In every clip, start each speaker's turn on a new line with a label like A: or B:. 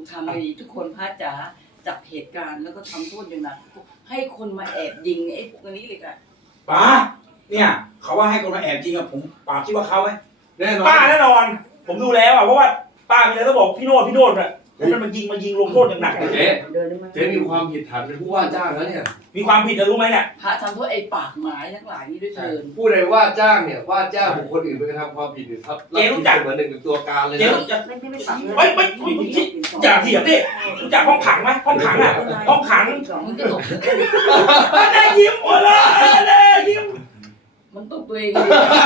A: ทำให้ทุกคนพระจ๋าจับเหตุการณ์แล้วก็ทำโทษอย่างหนักให้คนมาแอบยิงไอ้พวกนี้เลยค่ะ
B: ป๋าเนี่ยเขาว่าให้คนมาแอบจริงอะผมป๋าคิดว่าเขาไหม
C: แน่นอน
D: ป้าแน่นอน ผมดูแล้วอ่ะเพราะว่าป้ามีอะไรต้องบอกพี่โนดน่ะแล้วมันยิงลงโทษอย่างหนักเลย
C: เจ๊มีความผิดฐานเป็นผู้ว่าจ้างแล้วเนี่ย
D: มีความผิดนะรู้ไหมเนี่ย
A: พระทำโทษไอ้ปากหมายทั้งหลายนี้ด้วยเถิด
C: ผู้ใดว่าจ้างเนี่ยว่าจ้างบุคคลอื่นไปกระทำความผิดเนี่ยครับรับผิดเหมือนหนึ่งเป็นตัวการเลย
D: เจ๊
C: นะ
D: รู้จัก
A: ไม่ปัก
D: อย่าเถียงดิรู้จักห้องขังไหมห้องขังอ่ะห้องขัง
A: มันก็ตก
D: ได้ยิ้มหมดเลยได้ยิ้ม
A: มันตกตัวเอง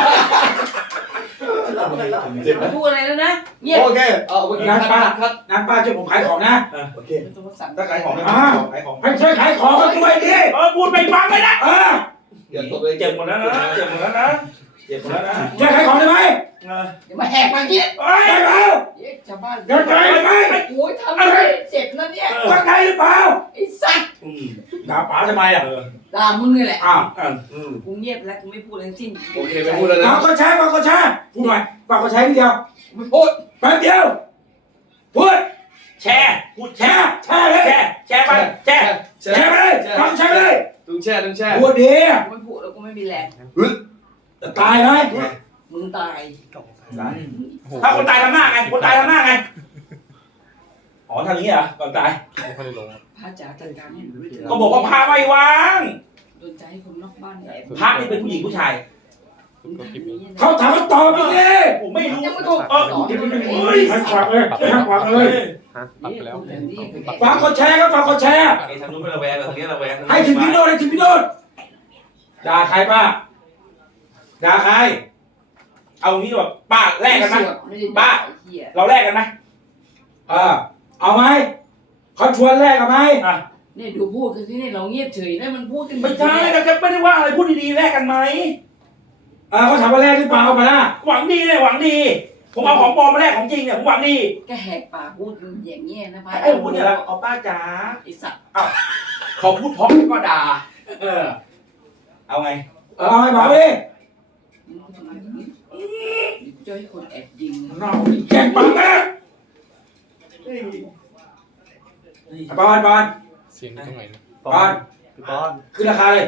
A: พูดอะไรแล้วนะเงียบ
C: โอเคเอาเมื่อกี้คัด
B: งั้นป้าช่วยผมขายของนะ
C: โอเค
A: มันต้องสั่ง
D: ถ้าขายของไม่ขายของ
B: ให้ช่วยขายของก็ช่วยดิ
D: พูดไปฟังเลยนะ
C: อย่าตกเลย
D: เจ็บหมดแล้วนะเจ็บหมดแล้วนะเจ็บหมดแล้วนะ
B: ช่วยขายของได้ไหม
A: เดี๋ยวมาแหกมาเงี้ย
B: ได้เปล่า
A: ชาวบ้าน
B: เดินไปไหม
A: โอ้ยทำอะไรเจ็บนะเนี่ย
B: ว่าได้หรือเปล่า
A: ไอ้สัตว์
B: ด่าป๋าทำไมอะ
A: ด่ามึงนี่แหละ
B: อ้าว
A: กูเงียบแล้วกูไม่พูดอะไรทั้งสิ้น
C: โอเคไม่พูดแล้วนะ
B: ฝากก็ใช้ฝากก็ใช้พูดหน่อยฝากก็ใช้นิดเดียว
A: ไม่พูด
B: แป๊บเดียวพูด
D: แชร์พูดแช
B: แช่
D: ร์
B: แช่เลย
D: แชร์ไปแชร์
B: แช่ไปเลยฟังแช่ไปเลย
C: ต้องแช่ต้องแช่
B: พูดดี
A: กูไม่พูดแล้วกูไม่มีแรง
B: จะตายไหม
A: มึงตาย
D: ถ้าคนตายทำหน้าไงคนตายทำหน้าไงอ๋อทำอย่างนี้เหรอก่อนตาย
A: พระจ๋าจัดการให้หนูด้วยเถิด
D: ก็บอกว่าพาไม่วาง
A: โดนใจให้คนนอกบ้านแอบ
D: พระนี่เป็นผู้หญิงผู้ชาย
B: เขาถามเขาตอบไปดิ
D: ผมไม่รู้
A: ยังไม่ถูก
D: เออ
B: เฮ้ยให้ฝากเลยให้ฝากเลย
A: ปัดไปแล้ว
B: ฝากก็แชร์ก็ฝากก็แชร์
D: ไอ้ทางนู้นไม่ระแวงทางนี้ระแวง
B: ให้ถึงพี่โนดให้ถึงพี่โนดด่าใครป้าด่าใคร
D: เอางี้ดีกว่าป้าแลกกันไหม
A: บ้า
D: เราแลกกันไหม
B: เอาไหมเขาชวนแลกกันไหม
D: อ่ะ
A: เนี่ยดูพูดคือที่นี่เราเงียบเฉยแล้วมันพูดกัน
D: ไม่ใช่เราจะไม่ได้ว่าอะไรพูดดีๆแลกกันไหม
B: เขาถามว่าแลกหรือเปล่าเอามาละ
D: หวังดีเนี่ยหวังดี ผมเอาของปลอมมาแลกของจริงเนี่ยผมหวังดี
A: ก็แหกปากพูดอย่างเงี้ยนะพะ
D: ไอ้พูดเนี่ยแล้วเอาป้าจ๋า
A: ไอ้สัตว์
D: เขาพูดเพราะก็ด่าเอาไง
B: เอาให้บอกดิ
A: จะให้คนแอบยิง
B: น้องแกงปังนะบอล
E: เสียงตรงไหนนะ
B: บอลขึ้นราคาเลย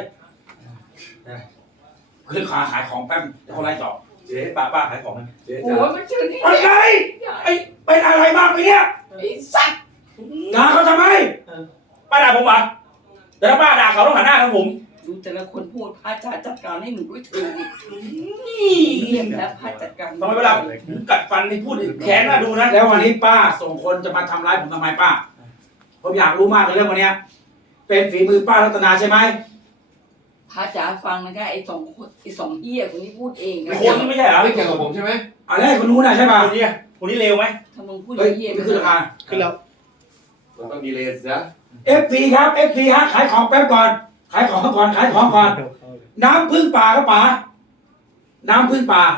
B: ขึ้นราคาขายของแป๊บเดี๋ยวเขาไล่ต่อ
D: เจ๊ป้าขายของมัน
C: เจ๊
A: โอ้
C: จ้าย
A: มันเจอนี่
B: อะไรไอ้เป็นอะไรมากไปเนี่ย
A: ไอ้สัตว์
B: ด่าเขาทำไม
D: ป้าด่าผมเหรอแต่ถ้าป้าด่าเขาต้องหันหน้าทางผม
A: ดูแต่ละคนพูดพระจ๋าจัดการให้หนูด้วยเถิดเงียบแล้วพระจัดการ
D: ทำไมเวลาผมกัดฟันนี่พูดแค้นน่าดูนะ
B: แล้ววันนี้ป้าส่งคนจะมาทำร้ายผมทำไมป้าผมอยากรู้มากเลยเรื่องวันนี้เป็นฝีมือป้ารัตนาใช่ไหม
A: พระจ๋าฟังนะคะไอ้สองเหี้ยคนนี้พูดเองนะ
D: คนไม่ใช่เหรอ
C: ไม่เกี่ยวกับผมใช่ไหม
B: อะไรคนนู้นน่ะใช่ป่ะ
D: คนนี้เลวไหม
A: ถ้ามึงพูด
B: เฮ้ย
A: เหี้ย
B: ไม่ขึ้นราคา
E: ขึ้นแล้ว
C: มันต้องดีเลยนะ
B: FP ครับ FP ฮะขายของแป๊บก่อนขายของก่อนน้ำพึ่งป่าครับป๋าน้ำพึ่งป่า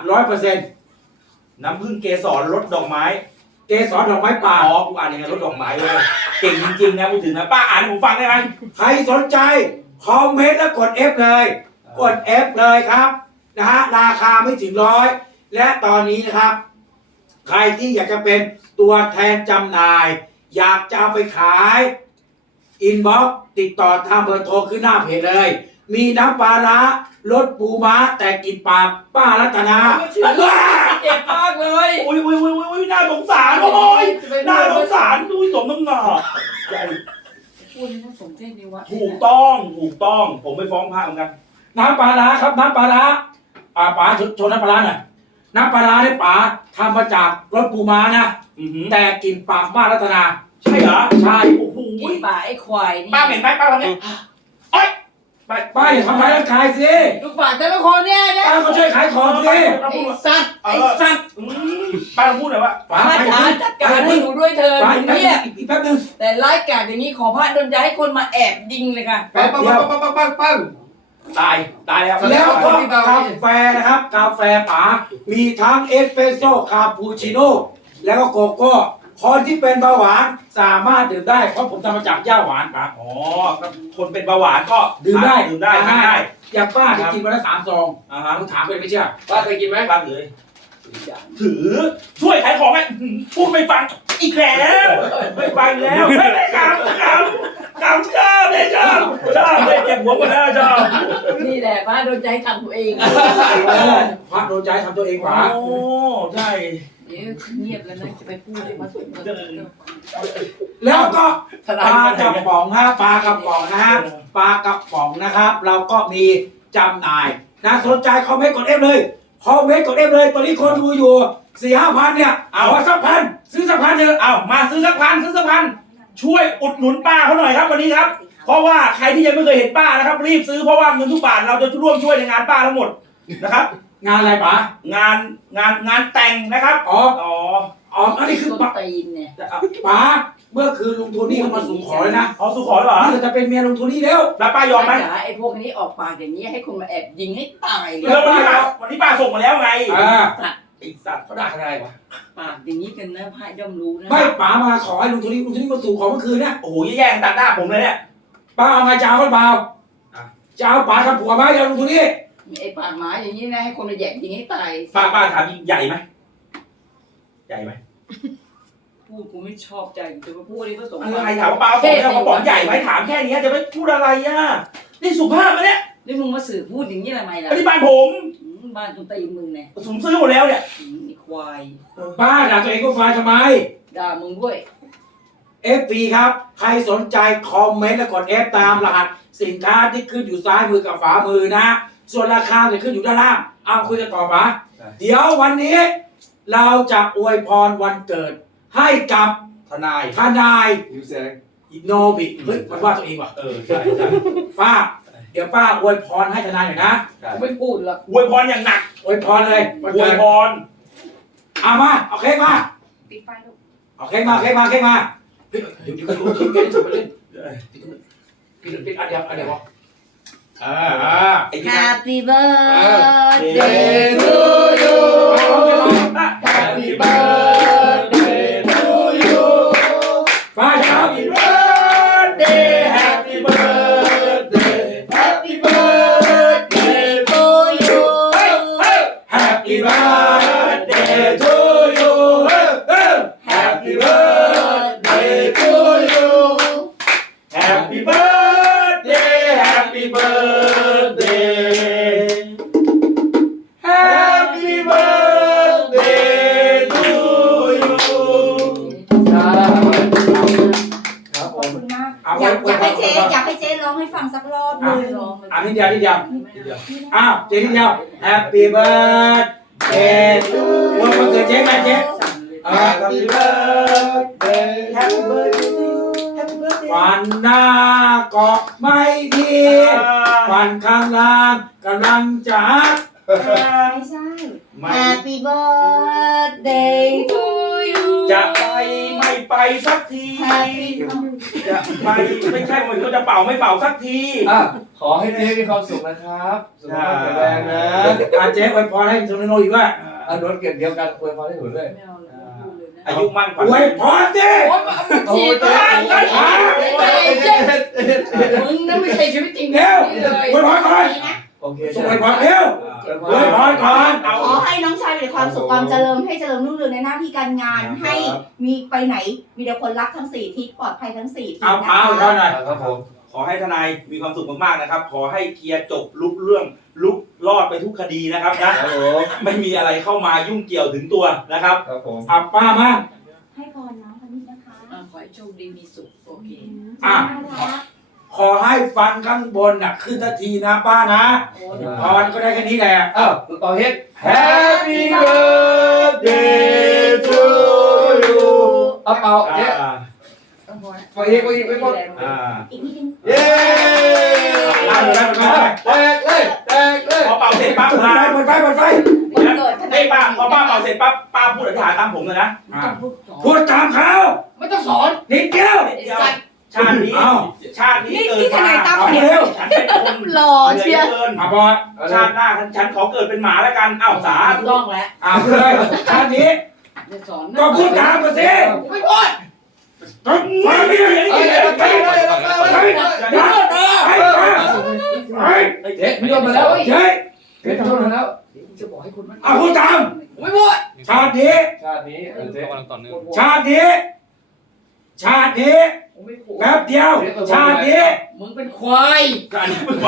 B: 100%
D: น้ำพึ่งเกสรรสดอกไม้
B: เกสรดอกไม้ป่า
D: อ๋อกูอ่านยังไงรสดอกไม้เว้ยเก่งจริงๆนะพูดถึงนะป้าอ่านให้ผมฟังได้ไหม
B: ใครสนใจคอมเมนต์แล้วกด F เลยกด F เลยครับนะฮะราคาไม่ถึง100และตอนนี้นะครับ ใครที่อยากจะเป็นตัวแทนจำหน่าย อยากจะเอาไปขายอินบ็อกติดต่อทางเบอร์โทรขึ้นหน้าเพจเลย มีน้ำปลาร้ารสปูม้าแต่กลินปากป้ารัตนา
A: เจ็บมากเลย
D: อุ้ยน่าสงสารโอ้ยน่าสงสารดูสมน้ำหนัก
A: พูดให้พระสงฆ์เทศในวัด
D: ถูกต้องผมไปฟ้องพระเหมือนกัน
B: น้ำปลาร้าครับน้ำปลาร้าป๋าชนน้ำปลาร้าหน่อยน้ำปลาร้าเนี่ยป๋าทำมาจากรสปูม้านะแต่กลินปากป้ารัตนา
D: ใช่เหรอ
B: ใช่
D: โอ้โห
A: กินป่าไอ้ควายนี่
D: ป้าเห็นไหมป้าทำไงโอ๊ย
B: ป้าอย่าทำร้ายร่างกายสิ
A: ลูกป่าแต่ละคนเนี่ยนะ
B: ป้าก็ช่วยขายของสิ
A: ไอ้สัตว์ไอ้สัตว์
D: ป้าต้องพูดหน่อยว่า
B: ป๋า
A: พระจ๋าจัดการให้หนูด้วยเถิด
B: ป๋า
A: เงียบ
B: อีกแป๊บนึง
A: แต่ร้ายกาจอย่างนี้ขอพระดลใจให้คนมาแอบยิงเลยค่ะ
B: แป๊บเดียว
C: ปัง
D: ตายแล้ว
B: แล้วก็กาแฟนะครับกาแฟป๋ามีทั้งเอสเปรสโซ่คาปูชิโน่แล้วก็โกโก้คนที่เป็นเบาหวานสามารถดื่มได้เพราะผมทำมาจากหญ้าหวานป๋า
D: อ๋อคนเป็นเบาหวานก็
B: ดื่มได้
D: ดื่มได้
B: อย่างป้าที่กินวันละ3 ซอง
D: ฮะ
B: ผมถามไปไม่เชื่อ
C: ป้าเคยกินไหม
D: ป้าเลยถือช่วยขายของไหมพูดไม่ฟังอีกแล้วไม่ฟังอีกแล้วไม่ขำชอบเลยชอบเลยเก็บหัวหมดแล้วชอบ
A: นี่แหละพระโดนใจทำตัวเอง
B: พระโดนใจทำตัวเองหวา
D: โอ้ใช่
A: เดี๋ยวเงียบแล้วนะจะไปพูดให้มาสุด
B: แล้วก็
D: ท
B: ป
D: นาย
B: ลากระป๋องฮะปลากระป๋องนะฮะปลากระป๋องนะครับ เราก็มีจำหน่ายนะสนใจคอมเมนต์กดเอฟเลยคอมเมนต์กดเอฟเลยตอนนี้คนดูอยู่4-5 พันเนี่ยขอสักพันซื้อสักพันเถอะ
D: เอามาซื้อสักพันช่วยอุดหนุนป้าเขาหน่อยครับวันนี้ครับเพราะว่าใครที่ยังไม่เคยเห็นป้านะครับรีบซื้อเพราะว่าเงินทุกบาทเราจะร่วมช่วยในงานป้าทั้งหมดนะครับ
B: งานอะไรป๋าง
D: านแต่งนะครับ
B: อ๋อ
D: อ๋อ
B: อ๋ออันนี้คือ
A: ต้น
B: ป๋า
A: ตีนเนี่ย
B: ป๋าเมื่อคืนลุงโทนี่เขามาสู่ขอเลยนะ
D: เอาสู่ขอเหรอ
B: นี่จะเป็นเมียลุงโทนี่แล้ว
D: แล้วป้ายอมไหม
A: จ๋าไอ้พวกนี้ออกปากอย่างนี้ให้คนมาแอบยิงให้ตายเล
D: แล้ว
A: ย
D: วันนี้ป้าส่งมาแล้วไง
B: อ่า
D: ไอ้สัตว์เขาด่าใครวะ
A: ปากอย่างนี้กันนะพระย่อมรู้นะ
B: ไม่ป๋ามาขอให้ลุงโทนี่มาสู่ขอเมื่อคืนนะ
D: โอ้โหแย่งตัดหน้าผมเลยเนี่ย
B: ป้าเอามาจะเอาหรือเปล่าจะเอาป๋าทำผัวไหมจะเอาลุงโทนี่
A: ไอ้ปากหมาอย่างนี้นะให้คนมาแยกยิงให้ตาย
D: ป้าถามใหญ่ไหมใหญ่ไหม
A: พูดกูไม่ชอบใจจะมาพูดนี่ก็สม
D: อะไรถามว่าป้าเอาของเนี่ยเขาบอกใหญ่ไหมถามแค่นี้จะไม่พูดอะไรอ่ะนี่สุภาพไหมเนี่ย
A: นี่มึงมาสื่อพูดอย่างนี้ทำไมล่ะ
D: อันนี้บ้านผม
A: บ้านต้นตีนมึงเนี่ย
D: ผมซื้อหมดแล้วเนี่ย
A: ไอ้ควาย
B: ป้าด่าตัวเองก็ฟ้าทำไม
A: ด่ามึงด้วย
B: FB ครับ ใครสนใจคอมเมนต์และกด F ตามรหัสสินค้าที่ขึ้นอยู่ซ้ายมือกับฝามือนะ ส่วนราคาจะขึ้นอยู่ด้านล่าง เอาคุยกันต่อปะเดี๋ยววันนี้เราจะอวยพรวันเกิด ให้กับ
D: ทนาย
B: ทนาย
C: หิวแสง
B: โนบิเฮ้ยมันว่าตัวเองว่ะ
D: ใช่
B: ป้า เดี๋ยวป้าอวยพรให้ทนายหน่อยนะ
A: กูไม่พูดหรอก
D: อวยพรอย่างหนัก
B: อวยพรเลยวัน
D: อว
B: เกิ
D: ย
B: ด
D: พร
B: เอามาเอาเค้กมา
A: ปิดไฟลูก
B: เอาเค้กมาเฮ้ยเดี๋ยวกันดูทีมเกมจะไปเล่นปิดอันเดียววะ
D: ไอ้ที่
A: Happy birthday
D: to you
C: Happy birthday to you
B: ป้าครับ
D: Happy birthday Happy birthday
C: Happy birthday to you
B: Happy birthday to you
C: Happy birthday to you
D: Happy birthday Happy birthday Happy birthday to you
C: ครับผ
E: ขอบ
C: ม
E: คุณมาก
B: เอา
E: อยาก
B: ไว้
E: ให้เจ๊อยากให้เจ๊ร้องให้ฟังสักรอบหนึง
B: นิดเดียวอ้าวเจ๊นิดเดียว Happy birthday to you วันเกิดเจ๊ไหมเจ๊
C: Happy birthday
D: Happy birthday to you Happy birthday
B: ฟันหน้าก็ไม่ดีฟันข้างล่างกำลังจะ
E: ไม่ใช่ Happy birthday to you
D: จะไปไม่ไปสักที
E: Happy
D: จะไปไม่ใช่มันก็จะเป่าไม่เป่าสักที
C: ขอให้เจ๊มีความสุขนะครับสุขภาพแข็งแรงนะ
B: เจ๊อวยพรให้โซโนอีกว่า
C: โดนเกียรติเดียวกันอวยพรให้หนูด้วย
A: ไม่เอาเลยไม่พูดเลยนะ
D: อายุมั่นขวัญ
B: อวยพรสิ
A: โอ๊ยมาเอามือฉีดบ้านกันมึงนั่นไม่ใช่ชีวิตจริง
B: เร็ว
A: เลย
B: อวยพรก่อน
E: ดีนะ
C: โอเค
B: อวยพรเร็ว อวยพรก่อน
E: ขอให้น้องชายมีแต่ความสุขความเจริญให้เจริญรุ่งเรืองในหน้าที่การงานให้มีไปไหนมีแต่คนรักทั้ง4ทิศปลอดภัยทั้ง4ทิศ
B: เอา
E: นะ
B: เอา
E: คะ
B: เท่าหน่อย
C: ครับผม
D: ขอให้ทนายมีความสุขมากๆนะครับ ขอให้เคลียร์จบลุกเรื่องลุกรอดไปทุกคดีนะครับนะครับ
C: ผม
D: ไม่มีอะไรเข้ามายุ่งเกี่ยวถึงตัวนะครับ
C: ครับผม
B: เอาป้ามา
E: ให้พรน้องคนนี้นะคะ
A: ขอให้โชคดีมีสุขโอเค
B: อ่ะ ขอให้ฟันข้างบนน่ะขึ้นทันทีนะป้านะ
A: โอ้
B: พรก็ได้แค่นี้แหละ
C: อ้าวต่อเฮ็ด Happy birthday to you เอาเป่าเจ๊ ไปอีกไม่หมด
E: อีกนิดนึง
C: เย้
B: ได้เลย
C: แตกเลย
D: พอเป่าเสร็จปั๊บ
B: เปิดไฟเปิดไฟเปิดไฟ
A: วันเกิดทนาย
D: เฮ้ยป้าพอป้าเป่าเสร็จปั๊บป้าพูดอธิษฐานตามผมเลยนะ
A: ไม่ต้องพูดสอน
B: พูดตามเขา
A: ไม่ต้องสอน
B: นิดเดียว
A: ไอ้สัตว์
D: ชาตินี้
B: เอ้า
D: ชาตินี้เกิด
E: นี่ทนายตั้ม
B: เอา
E: เนี่ย
B: เร็ว
D: ฉันเป็นคน
E: หล่อเชียร์
D: เกิน
B: อาบอด
D: ชาติหน้าฉันขอเกิดเป็นหมาแล้วกันอ้าวสา
A: ถู
D: ธุ
A: กต้องแล้ว
B: พูดเลยชาตินี้
A: จะสอน
B: ก็พูดตามมาสิ
A: กูไม่พูด
B: ต้องมาเนี่ย
C: เอ้ยไปเลย
B: เฮ้ย
A: อย่าพูดนะ
B: เฮ้ยเฮ้ย
C: เจ๊ไม่ยอมมาแล้ว
B: เฮ้ย
C: เจ๊ทำมาแล้ว
A: จะบอกให้คนมัน
B: เอาพูดตาม
A: กูไม่พูด
B: ชาตินี้
C: ชาตินี้เจ๊
B: ชาตินี้ชาตินี้
A: ผมไม่พูด
B: แป๊บเดียว ชาตินี้
A: มึงเป็นควาย
D: การนี้เป็นควาย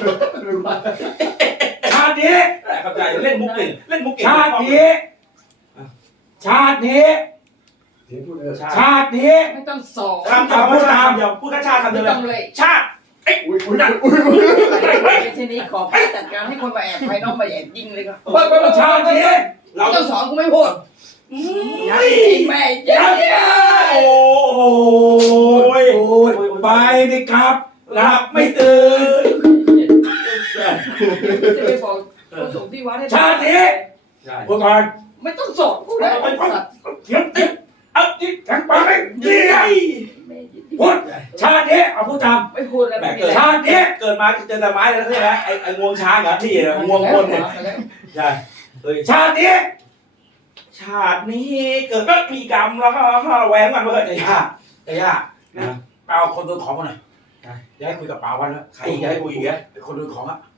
B: ชาตินี้
D: เข้าใจเล่นมุกเก่งเล่นมุกเก่ง
B: ชาตินี้ ชาตินี้
C: เสียงพูดเลย
B: ชาตินี้
A: ไม่ต้องสอน
D: คำเดียวพูดคำเดียวพูดแค่ชาติคำเดี
A: ไม่
D: ยวเล
A: ต้
D: ย
A: องเลย
D: ชาติ
C: อุ้ยอุ้ย
A: ไม่ใช่นี้ขอพี่จัดการให้คนมาแอบภายนอกมาแอบยิงเลยครับ
B: ชาตินี้
A: เราต้องสอนกูไม่พูดแม่เจ๊
D: โอ้
B: โอ้ยไปดิครับหลับไม่ตื่น
A: จะไปบอกเขาส่งที่วัดให้
B: ชาตินี้
D: ใช่
B: พูดก่อน
A: ไม่ต้องสอนกูเลยสัตว์
B: เถียงติ๊กเอาจิ๊กแข็งไปยี่พูดชาตินี้เอาพูดตาม
A: ไม่พูดแล้วไม่มี
B: ชาตินี้
D: เกิดมาเจอแต่ไม้แล้วใช่ไหมไอ้งวงช้างเหรอที่งวงคนเนี่ยใช่เฮ้ย
B: ชาตินี้
D: ชาตินี้เกิดก็มีกรรมแล้วก็แหวงกันเลย
B: ไอ้ย่าไอ้ย่าเอาคนโดนของมาหน่อยอย่าให้คุยกับป่าวันแล้ว
D: ใครอีกให้กูอีกแก
B: ไอ้คนโดนของอ่ะ